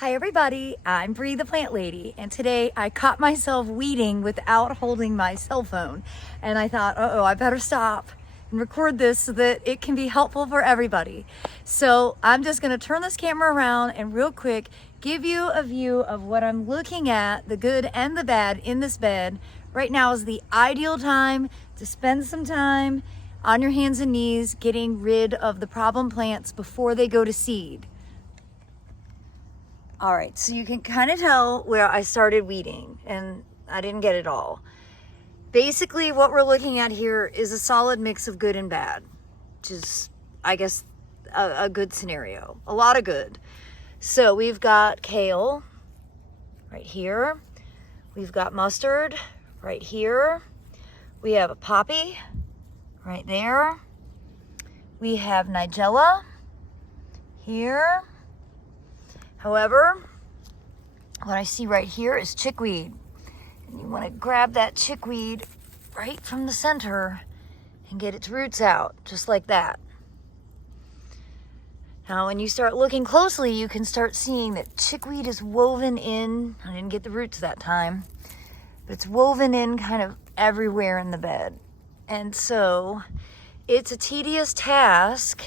Hi everybody, I'm Bree the Plant Lady, and today I caught myself weeding without holding my cell phone. And I thought, I better stop and record this so that it can be helpful for everybody. So I'm just gonna turn this camera around and real quick give you a view of what I'm looking at, the good and the bad in this bed. Right now is the ideal time to spend some time on your hands and knees getting rid of the problem plants before they go to seed. All right, so you can kind of tell where I started weeding, and I didn't get it all. Basically, what we're looking at here is a solid mix of good and bad, which is, I guess, a good scenario, a lot of good. So we've got kale right here. We've got mustard right here. We have a poppy right there. We have nigella here. However, what I see right here is chickweed. And you want to grab that chickweed right from the center and get its roots out, just like that. Now, when you start looking closely, you can start seeing that chickweed is woven in. I didn't get the roots that time, but it's woven in kind of everywhere in the bed. And so it's a tedious task.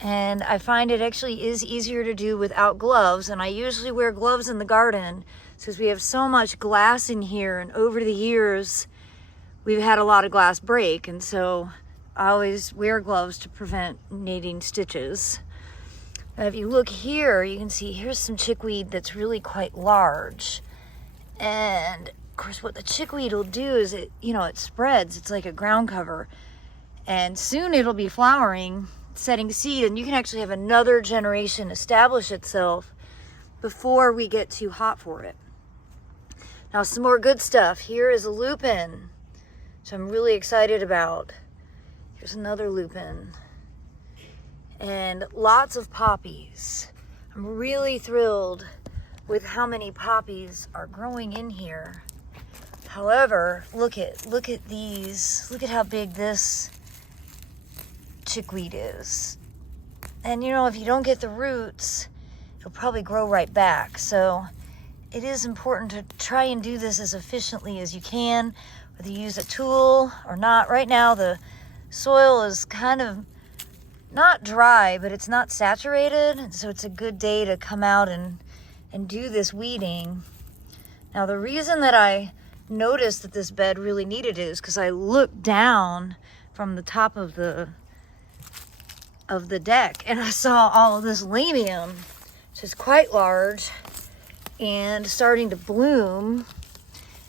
And I find it actually is easier to do without gloves. And I usually wear gloves in the garden since we have so much glass in here. And over the years, we've had a lot of glass break. And so I always wear gloves to prevent needing stitches. Now, if you look here, you can see here's some chickweed that's really quite large. And of course, what the chickweed will do is it spreads. It's like a ground cover. And soon it'll be flowering, setting seed, and you can actually have another generation establish itself before we get too hot for it. Now, some more good stuff. Here is a lupin, which I'm really excited about. Here's another lupin. And lots of poppies. I'm really thrilled with how many poppies are growing in here. However, look at these. Look at how big this chickweed is. And if you don't get the roots, it'll probably grow right back. So it is important to try and do this as efficiently as you can, whether you use a tool or not. Right now the soil is kind of not dry, but it's not saturated, and so it's a good day to come out and do this weeding. Now, the reason that I noticed that this bed really needed it is because I looked down from the top of the deck and I saw all of this Lamium, which is quite large and starting to bloom,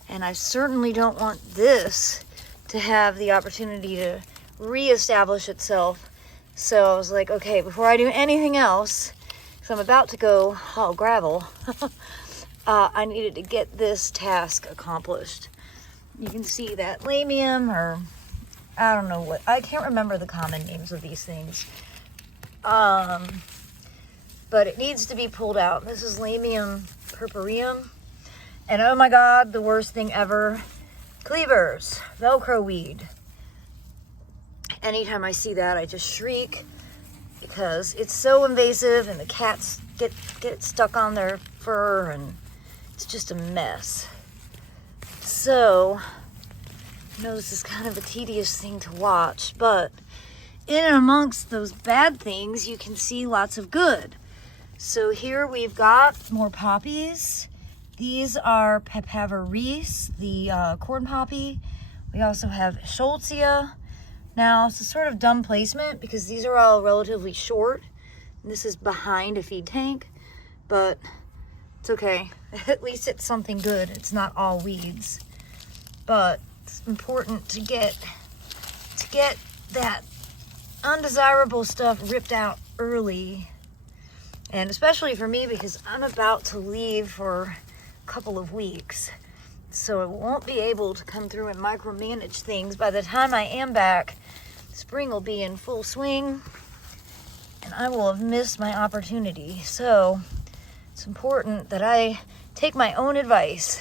and I certainly don't want this to have the opportunity to reestablish itself. So I was like, okay, before I do anything else, because I'm about to go haul gravel, I needed to get this task accomplished. You can see that Lamium, or I don't know what, I can't remember the common names of these things. But it needs to be pulled out. This is Lamium purpureum. And oh my God, the worst thing ever, cleavers, Velcro weed. Anytime I see that, I just shriek because it's so invasive and the cats get stuck on their fur and it's just a mess. So, I know this is kind of a tedious thing to watch, but in and amongst those bad things, you can see lots of good. So here we've got more poppies. These are Papaver, the corn poppy. We also have Schultzia. Now, it's a sort of dumb placement because these are all relatively short. And this is behind a feed tank, but it's okay. At least it's something good. It's not all weeds. But it's important to get that undesirable stuff ripped out early. And especially for me, because I'm about to leave for a couple of weeks. So I won't be able to come through and micromanage things. By the time I am back, spring will be in full swing and I will have missed my opportunity. So it's important that I take my own advice.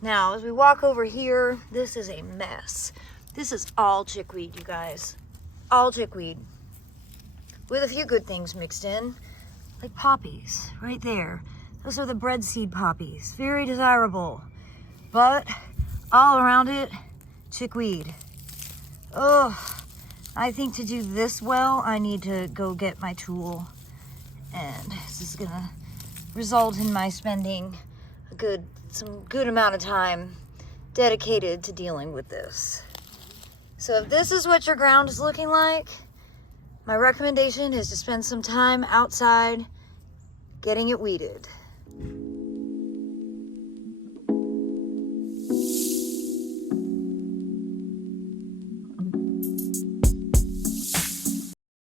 Now, as we walk over here, this is a mess. This is all chickweed, you guys. All chickweed. With a few good things mixed in. like poppies right there. Those are the bread seed poppies. Very desirable. But all around it, chickweed. Oh, I think to do this well, I need to go get my tool. And this is gonna result in my spending some good amount of time dedicated to dealing with this. So if this is what your ground is looking like, my recommendation is to spend some time outside getting it weeded.